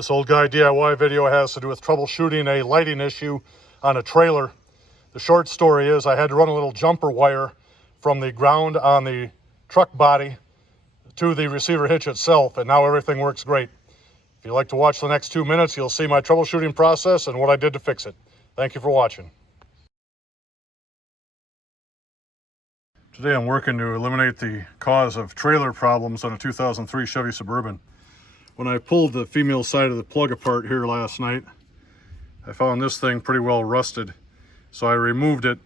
This old guy DIY video has to do with troubleshooting a lighting issue on a trailer. The short story is I had to run a little jumper wire from the ground on the truck body to the receiver hitch itself, and now everything works great. If you'd like to watch the next 2 minutes, you'll see my troubleshooting process and what I did to fix it. Thank you for watching. Today I'm working to eliminate the cause of trailer problems on a 2003 Chevy Suburban. When I pulled the female side of the plug apart here last night, I found this thing pretty well rusted. So I removed it,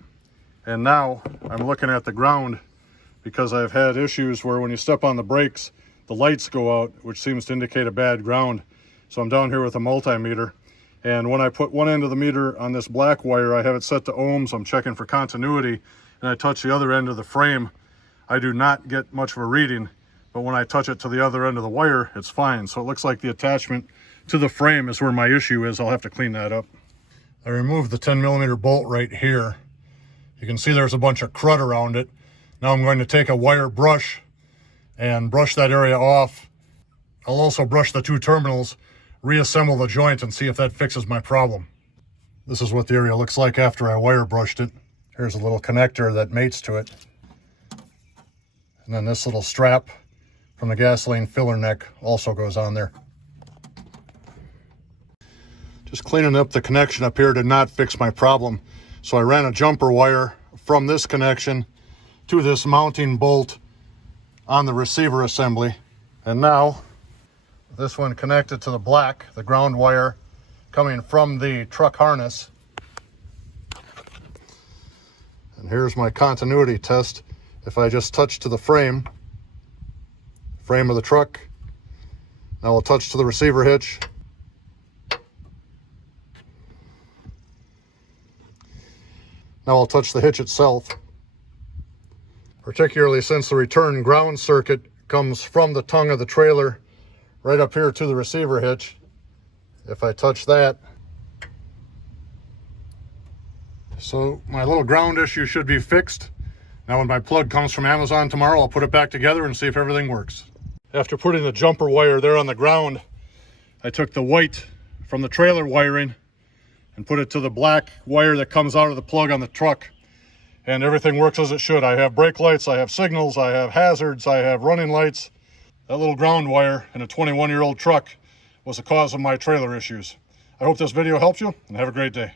and now I'm looking at the ground because I've had issues where when you step on the brakes, the lights go out, which seems to indicate a bad ground. So I'm down here with a multimeter, and when I put one end of the meter on this black wire, I have it set to ohms. I'm checking for continuity, and I touch the other end of the frame. I do not get much of a reading, but when I touch it to the other end of the wire, it's fine. So it looks like the attachment to the frame is where my issue is. I'll have to clean that up. I removed the 10mm bolt right here. You can see there's a bunch of crud around it. Now I'm going to take a wire brush and brush that area off. I'll also brush the two terminals, reassemble the joint, and see if that fixes my problem. This is what the area looks like after I wire brushed it. Here's a little connector that mates to it. And then this little strap from the gasoline filler neck also goes on there. Just cleaning up the connection up here did not fix my problem. So I ran a jumper wire from this connection to this mounting bolt on the receiver assembly. And now this one connected to the black, the ground wire coming from the truck harness. And here's my continuity test. If I just touch to the frame of the truck, now I'll touch to the receiver hitch. Now I'll touch the hitch itself, particularly since the return ground circuit comes from the tongue of the trailer right up here to the receiver hitch. If I touch that, so my little ground issue should be fixed. Now when my plug comes from Amazon tomorrow, I'll put it back together and see if everything works. After putting the jumper wire there on the ground, I took the white from the trailer wiring and put it to the black wire that comes out of the plug on the truck, and everything works as it should. I have brake lights, I have signals, I have hazards, I have running lights. That little ground wire in a 21-year-old truck was the cause of my trailer issues. I hope this video helps you, and have a great day.